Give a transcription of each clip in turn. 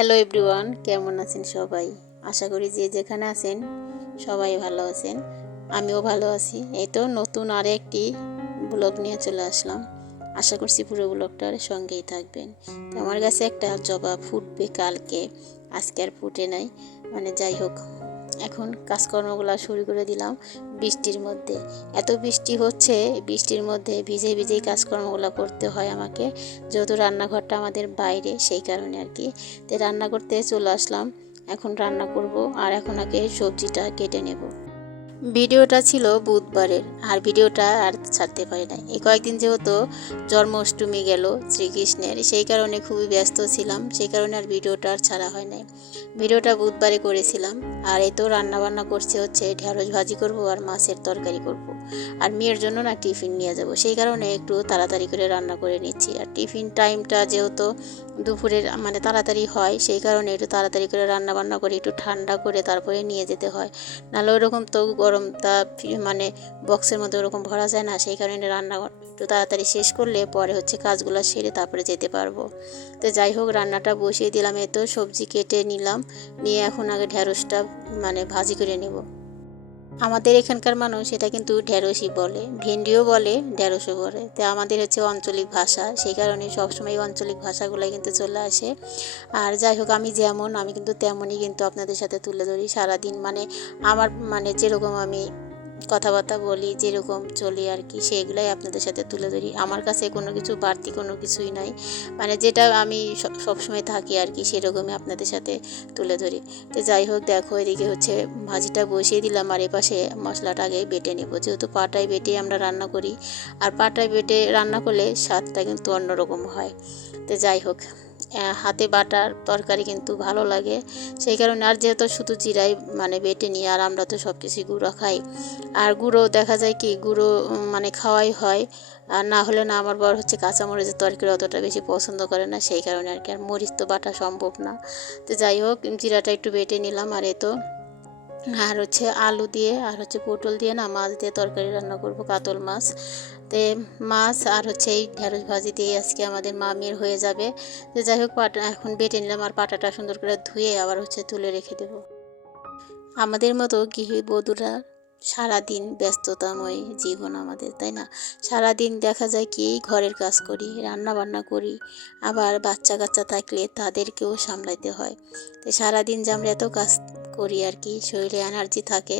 Hello everyone কেমন আছেন সবাই? আশা করি যে যেখানে আছেন, সবাই ভালো আছেন। আমিও ভালো আছি। এই তো নতুন আর একটি ব্লগ নিয়ে চলে আসলাম। আশা করছি পুরো ব্লগটার সঙ্গেই থাকবেন। তো আমার কাছে একটা জবা ফুটবে কালকে। আজকে আর ফুটে নাই। মানে যাই হোক এখন কাজকর্মগুলো শুরু করে দিলাম বৃষ্টির মধ্যে। এত বৃষ্টি হচ্ছে, বৃষ্টির মধ্যে ভিজে ভিজেই কাজকর্মগুলো করতে হয় আমাকে, যেহেতু রান্নাঘরটা আমাদের বাইরে, সেই কারণে আর কি। তো রান্না করতে চলে আসলাম, এখন রান্না করব, আর এখন আগে সবজিটা কেটে নেব। ভিডিওটা ছিল বুধবারের, আর ভিডিওটা আর ছাড়তে পারি না এই কয়েকদিন যেহেতু জন্মাষ্টমী গেল শ্রীকৃষ্ণের, সেই কারণে খুবই ব্যস্ত ছিলাম, সেই কারণে আর ভিডিওটা আর ছাড়া হয় নাই ভিডিওটা বুধবারে করেছিলাম, আর এই তো রান্নাবান্না করছে হচ্ছে ঢেঁড়স ভাজি করব আর মাছের তরকারি করব। আর মেয়ের জন্য না টিফিন নিয়ে যাব। সেই কারণে একটু তাড়াতাড়ি করে রান্না করে নিচ্ছি। আর টিফিন টাইমটা যেহেতু দুপুরের মানে তাড়াতাড়ি হয়, সেই কারণে একটু তাড়াতাড়ি করে রান্না বান্না করে একটু ঠান্ডা করে তারপরে নিয়ে যেতে হয়। নাহলে ওরকম তো গরমটা ফি- মানে বক্সের মধ্যে ওরকম ভরা যায় না, সেই কারণে রান্না একটু তাড়াতাড়ি শেষ করলে পরে হচ্ছে কাজগুলো সেরে তারপরে যেতে পারব। তো যাই হোক, রান্নাটা বসিয়ে দিলাম। এতো সবজি কেটে নিলাম। নিয়ে এখন আগে ঢ্যাঁড়সটা মানে ভাজি করে নেব। আমাদের এখানকার মানুষ এটা কিন্তু ঢেঁড়সই বলে, ভেন্ডিও বলে ঢেঁড়সও বলে। তো আমাদের হচ্ছে আঞ্চলিক ভাষা, সেই কারণে সবসময় আঞ্চলিক ভাষাগুলো কিন্তু চলে আসে। আর যাই হোক, আমি যেমন, আমি কিন্তু তেমনই কিন্তু আপনাদের সাথে তুলে ধরি সারাদিন। মানে আমার মানে যেরকম আমি কথাবার্তা বলি, যেরকম চলি আর কি, সেগুলাই আপনাদের সাথে তুলে ধরি। আমার কাছে কোনো কিছু বাড়তি কোনো কিছুই নাই। মানে যেটা আমি সবসময় থাকি আর কি, সেরকমই আপনাদের সাথে তুলে ধরি। তো যাই হোক, দেখো, এদিকে হচ্ছে ভাজিটা বসিয়ে দিলাম আর এপাশে মশলাটা আগে বেটে নেব। যেহেতু পাটায় বেটে আমরা রান্না করি, আর পাটায় বেটে রান্না করলে স্বাদটা কিন্তু অন্যরকম হয়। তো যাই হোক। হাতে বাটার তরকারি কিন্তু ভালো লাগে। সেই কারণে আর যেহেতু শুধু জিরাই মানে বেটে নিই, আর আমরা তো সব কিছুই গুঁড়ো খাই। আর গুঁড়ো দেখা যায় কি, গুঁড়ো মানে খাওয়াই হয়। আর না হলে না, আমার বর হচ্ছে কাঁচামরিচের তরকারি অতটা বেশি পছন্দ করে না, সেই কারণে আর কি, আর মরিচ তো বাটা সম্ভব না। তো যাই হোক, জিরাটা একটু বেটে নিলাম, আর এ তো আর হচ্ছে আলু দিয়ে, আর হচ্ছে পটল দিয়ে না মাছ দিয়ে তরকারি রান্না করব, কাতল মাছ। তে মাছ আর হচ্ছে এই ঢেঁড়স ভাজি দিয়ে আজকে আমাদের মামির হয়ে যাবে। তো যাই হোক, পাটা এখন বেটে নিলাম আর পাটাটা সুন্দর করে ধুয়ে আবার হচ্ছে তুলে রেখে দেব। আমাদের মতো গৃহবধূরা সারাদিন ব্যস্ততাময় জীবন আমাদের, তাই না? সারাদিন দেখা যায় কি, ঘরের কাজ করি রান্না বান্না করি, আবার বাচ্চা কাচ্চা থাকলে তাদেরকেও সামলাইতে হয়। তো সারাদিন যে আমরা এত কাজ করি আর কি। শরীরে এনার্জি থাকে।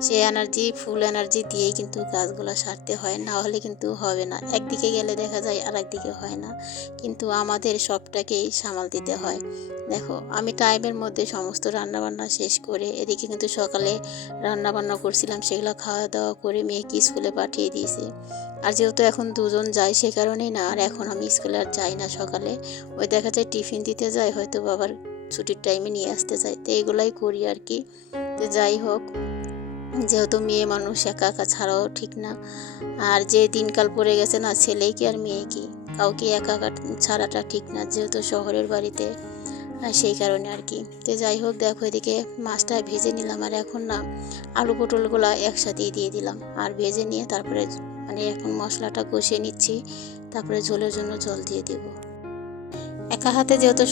সেই এনার্জি ফুল এনার্জি দিয়েই কিন্তু কাজগুলো সারতে হয়। না হলে কিন্তু হবে না। একদিকে গেলে দেখা যায় আর একদিকে হয় না। কিন্তু আমাদের সবটাকেই সামাল দিতে হয়। দেখো, আমি টাইমের মধ্যে সমস্ত রান্নাবান্না শেষ করে এদিকে কিন্তু সকালে রান্নাবান্না করছিলাম, সেগুলো খাওয়া দাওয়া করে মেয়েকে স্কুলে পাঠিয়ে দিয়েছি। আর যেহেতু এখন দুজন যায়, সে কারণেই না, আর এখন আমি স্কুলে আর যাই না সকালে। ওই দেখা যায় টিফিন দিতে যাই হয়তো বাবার ছুটির টাইমে নিয়ে আসতে চাই তো এগুলাই করি আর কি। তো যাই হোক, যেহেতু মেয়ে মানুষ, একা একা ছাড়াও ঠিক না। আর যে দিনকাল পড়ে গেছে না ছেলেই কি আর মেয়ে কি? কাউকে একা একা ছাড়াটা ঠিক না, যেহেতু শহরের বাড়িতে। সেই কারণে আর কি। তো যাই হোক, দেখো এদিকে মাছটা ভেজে নিলাম। আর এখন না, আলু পটলগুলো একসাথেই দিয়ে দিলাম। আর ভেজে নিয়ে তারপরে মানে এখন মশলাটা কষিয়ে নিচ্ছি। তারপরে ঝোলের জন্য জল দিয়ে দেবো। একা হাতে যেহেতু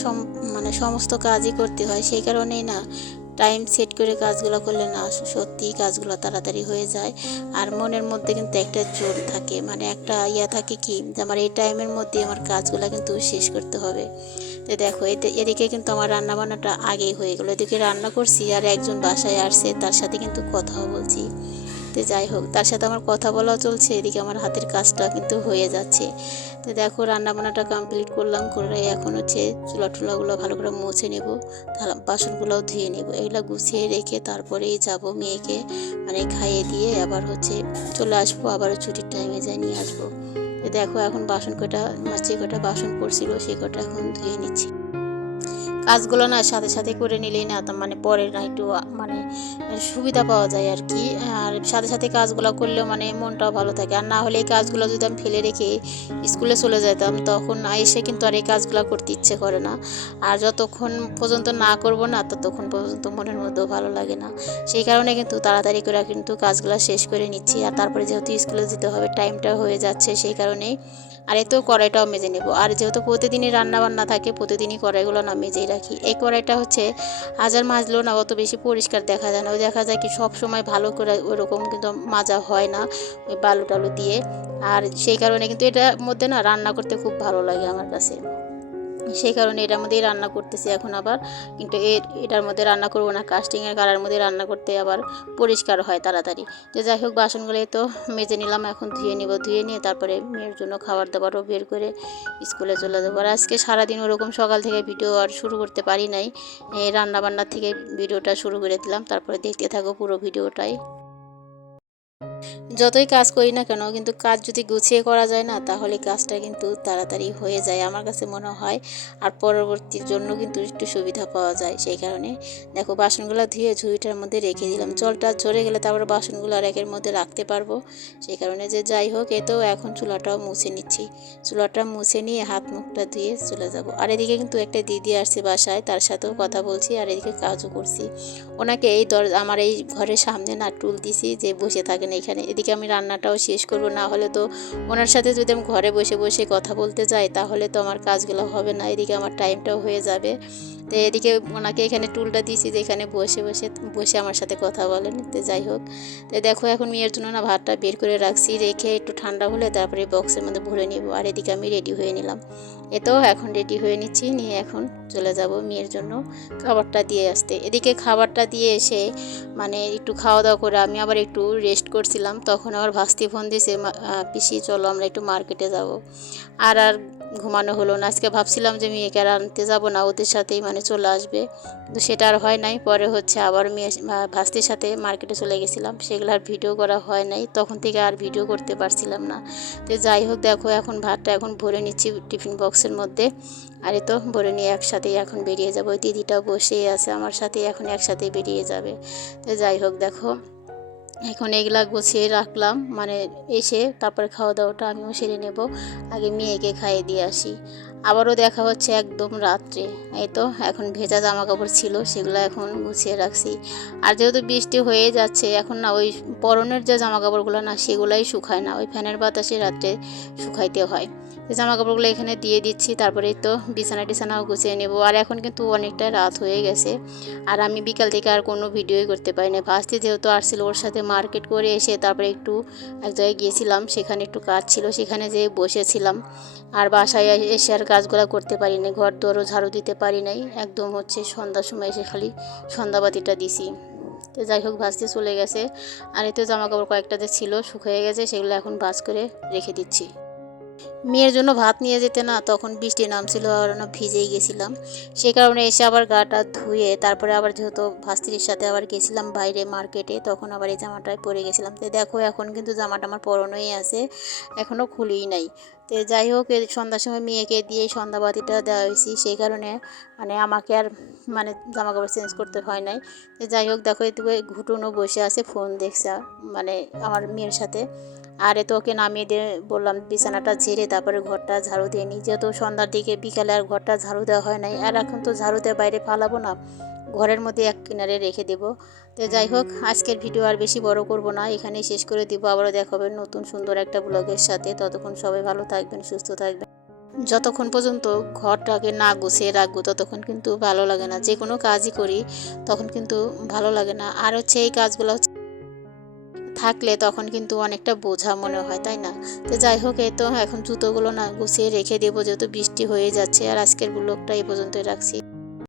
মানে সমস্ত কাজই করতে হয়, সেই কারণেই না টাইম সেট করে কাজগুলো করলে না সত্যি কাজগুলো তাড়াতাড়ি হয়ে যায়। আর মনের মধ্যে কিন্তু একটা জোর থাকে মানে একটা ইয়া থাকে কি, যে আমার এই টাইমের মধ্যে আমার কাজগুলো কিন্তু শেষ করতে হবে। তো দেখো, এতে, এদিকে কিন্তু আমার রান্না বান্নাটা আগেই হয়ে গেলো। এদিকে রান্না করছি আর একজন বাসায় আসছে, তার সাথে কিন্তু কথাও বলছি। তো যাই হোক, তার সাথে আমার কথা বলাও চলছে, এদিকে আমার হাতের কাজটা কিন্তু হয়ে যাচ্ছে। তো দেখো রান্না বান্নাটা কমপ্লিট করলাম, করে এখন হচ্ছে চুলা টুলাগুলো ভালো করে মুছে নেব বাসনগুলোও ধুয়ে নেব। এগুলো গুছিয়ে রেখে তারপরেই যাব মেয়েকে মানে খাইয়ে দিয়ে আবার হচ্ছে চলে আসব, আবারও ছুটির টাইমে যাই, নিয়ে আসব। তো দেখো, এখন বাসন কটা মাছ যে কটা বাসন পড়ছিল, সে কটা এখন ধুয়ে নিচ্ছি। কাজগুলো না সাথে সাথে করে নিলেই না মানে পরে না একটু মানে সুবিধা পাওয়া যায় আর কি। আর সাথে সাথে কাজগুলো করলেও মানে মনটাও ভালো থাকে। আর না হলে এই কাজগুলো যদি আমি ফেলে রেখে স্কুলে চলে যেতাম, তখন এসে কিন্তু আর এই কাজগুলো করতে ইচ্ছে করে না। আর যতক্ষণ পর্যন্ত না করব না, ততক্ষণ পর্যন্ত মনের মধ্যেও ভালো লাগে না। সেই কারণে কিন্তু তাড়াতাড়ি করে কিন্তু কাজগুলো শেষ করে নিচ্ছি। আর তারপরে যেহেতু স্কুলে যেতে হবে, টাইমটা হয়ে যাচ্ছে সেই কারণেই আর এতেও কড়াইটাও মেজে নেব। আর যেহেতু প্রতিদিনই রান্না বান্না থাকে, প্রতিদিনই কড়াইগুলো না মেজেই রাখি। এই এটা হচ্ছে আজার মাজলেও না অত বেশি পরিষ্কার দেখা যায় না। ওই দেখা যায় কি সব সময় ভালো করে ওরকম কিন্তু মাজা হয় না ওই বালু টালু দিয়ে। আর সেই কারণে কিন্তু এটার মধ্যে না রান্না করতে খুব ভালো লাগে আমার কাছে। সেই কারণে এটার মধ্যেই রান্না করতেছি এখন আবার। কিন্তু এর, এটার মধ্যে রান্না করব না কাস্টিংয়ের কালার মধ্যে রান্না করতে আবার পরিষ্কার হয় তাড়াতাড়ি। তো যাই হোক, বাসনগুলো তো মেজে নিলাম, এখন ধুয়ে নিব, ধুয়ে নিয়ে তারপরে মেয়ের জন্য খাবার দাবারও বের করে স্কুলে চলে যাব। আর আজকে সারাদিন ওরকম সকাল থেকে ভিডিও আর শুরু করতে পারি নাই। এই রান্না বান্নার থেকে ভিডিওটা শুরু করে দিলাম, তারপরে দেখতে থাকো পুরো ভিডিওটাই। যতই কাজ করি না কেন, কিন্তু কাজ যদি গুছিয়ে করা যায় না, তাহলে কাজটা কিন্তু তাড়াতাড়ি হয়ে যায় আমার কাছে মনে হয়। আর পরবর্তীর জন্য কিন্তু একটু সুবিধা পাওয়া যায় সেই কারণে। দেখো, বাসনগুলো ধুয়ে ঝুড়িটার মধ্যে রেখে দিলাম। জলটা ঝরে গেলে তারপর বাসনগুলো আর একের মধ্যে রাখতে পারব। সেই কারণে যে যাই হোক এতেও এখন চুলাটাও মুছে নিচ্ছি। চুলাটা মুছে নিয়ে হাত মুখটা ধুয়ে চলে যাব। আর এদিকে কিন্তু একটা দিদি আসছে বাসায়, তার সাথেও কথা বলছি আর এদিকে কাজও করছি। ওনাকে এই দর, আমার এই ঘরের সামনে না টুল দিছি যে বসে থাকেন এখানে, এদিকে আমি রান্নাটাও শেষ করব। না হলে তো ওনার সাথে যদি আমি ঘরে বসে বসে কথা বলতে যাই, তাহলে তো আমার কাজগুলো হবে না। এদিকে আমার টাইমটাও হয়ে যাবে। তো এদিকে ওনাকে এখানে টুলটা দিয়েছি যে এখানে বসে বসে বসে আমার সাথে কথা বলেন তো যাই হোক। তো দেখো এখন মেয়ের জন্য না ভাতটা বের করে রাখছি, রেখে একটু ঠান্ডা হলে তারপরে বক্সের মধ্যে ভরে নিব। আর এদিকে আমি রেডি হয়ে নিলাম। এতেও এখন রেডি হয়ে নিচ্ছি, নিয়ে এখন চলে যাব মেয়ের জন্য খাবারটা দিয়ে আসতে। এদিকে খাবারটা দিয়ে এসে মানে একটু খাওয়া দাওয়া করে আমি আবার একটু রেস্ট করছিলাম। তখন আবার ভাস্তি ফোন দিয়েছে পিসি, চলো আমরা একটু মার্কেটে যাব। আর আর ঘুমানো হলো না। আজকে ভাবছিলাম যে মেয়েকে আর আনতে যাব না, ওদের সাথেই মানে চলে আসবে। কিন্তু সেটা আর হয় নাই। পরে হচ্ছে আবার মেয়ে ভাস্তির সাথে মার্কেটে চলে গেছিলাম। সেগুলো আর ভিডিও করা হয় নাই। তখন থেকে আর ভিডিও করতে পারছিলাম না। তো যাই হোক, দেখো এখন ভাতটা এখন ভরে নিচ্ছি টিফিন বক্সের মধ্যে। আর তো ভরে নিয়ে একসাথেই এখন বেরিয়ে যাব। ওই দিদিটাও বসেই আছে, আমার সাথে এখন একসাথে বেরিয়ে যাবে। তো যাই হোক, দেখো। এখন এগুলা গুছিয়ে রাখলাম। মানে এসে তারপরে খাওয়া দাওয়াটা আমিও সেরে নেব। আগে মেয়েকে খাইয়ে দিয়ে আসি। আবারও দেখা হচ্ছে একদম রাত্রে। এই তো, এখন ভেজা জামা কাপড় ছিল, সেগুলো এখন গুছিয়ে রাখছি। আর যেহেতু বৃষ্টি হয়ে যাচ্ছে, এখন না ওই পরনের যে জামা কাপড়গুলো না, সেগুলাই শুকায় না। ওই ফ্যানের বাতাসে রাত্রে শুকাইতে হয়। তো জামা কাপড়গুলো এখানে দিয়ে দিচ্ছি, তারপরে তো বিছানা টিছানাও গুছিয়ে নেব। আর এখন কিন্তু অনেকটা রাত হয়ে গেছে, আর আমি বিকাল থেকে আর কোনো ভিডিওই করতে পারি না। ফার্স্টে যেহেতু আসছিল ওর সাথে মার্কেট করে এসে তারপরে একটু এক জায়গায় গিয়েছিলাম, সেখানে একটু কাজ ছিল, সেখানে যেয়ে বসেছিলাম। আর বাসায় এসে আর কাজগুলো করতে পারি নাই, ঘর দরও ঝাড়ু দিতে পারি নাই। একদম হচ্ছে সন্ধ্যার সময় এসে খালি সন্ধ্যাবাতিটা দিছি। তো যাই হোক ভাজতে চলে গেছে। আর এতে জামা কাপড় কয়েকটা যে ছিল শুকিয়ে গেছে, সেগুলো এখন ভাজ করে রেখে দিচ্ছি। মেয়ের জন্য ভাত নিয়ে যেতে না, তখন বৃষ্টি নামছিল আর ভিজেই গেছিলাম। সেই কারণে এসে আবার গাটা ধুয়ে তারপরে আবার যেহেতু ভাস্তির সাথে আবার গেছিলাম বাইরে মার্কেটে, তখন আবার এই জামাটায় পরে গেছিলাম। তো দেখো, এখন কিন্তু জামাটা আমার পরনোই আছে এখনও খুলিই নাই। তো যাই হোক সন্ধ্যার সময় মেয়েকে দিয়ে সন্ধ্যাবাতিটা দেওয়া হয়েছি, সেই কারণে মানে আমাকে আর মানে জামা কাপড় চেঞ্জ করতে হয় নাই। তো যাই হোক, দেখো, এদিকে ঘুটুনও বসে আছে, ফোন দেখছে মানে আমার মেয়ের সাথে। আর এ তো ওকে নামিয়ে দিয়ে বললাম, বিছানাটা ঝেড়ে তারপরে ঘরটা ঝাড়ু দিয়ে নিই যেহেতু সন্ধ্যার দিকে বিকালে আর ঘরটা ঝাড়ু দেওয়া হয় নাই, আর এখন তো ঝাড়ু দিয়ে বাইরে ফালাবো না, ঘরের মধ্যে এক কিনারে রেখে দেবো। তো যাই হোক, আজকের ভিডিও আর বেশি বড় করব না, এখানেই শেষ করে দিব। আবারও দেখা হবে নতুন সুন্দর একটা ব্লগের সাথে। ততক্ষণ সবাই ভালো থাকবেন, সুস্থ থাকবেন। যতক্ষণ পর্যন্ত ঘরটাকে না গুছিয়ে রাখব, ততক্ষণ কিন্তু ভালো লাগে না। যে কোনো কাজই করি, তখন কিন্তু ভালো লাগে না। আর হচ্ছে এই কাজগুলো হচ্ছে থাকলে তখন কিন্তু অনেকটা বোঝা মনে হয়, তাই না? তো যাই হোক, এই তো এখন জুতোগুলো না গুছিয়ে রেখে দেবো, যেহেতু বৃষ্টি হয়ে যাচ্ছে, আর আজকের ব্লগটা এই পর্যন্তই রাখছি।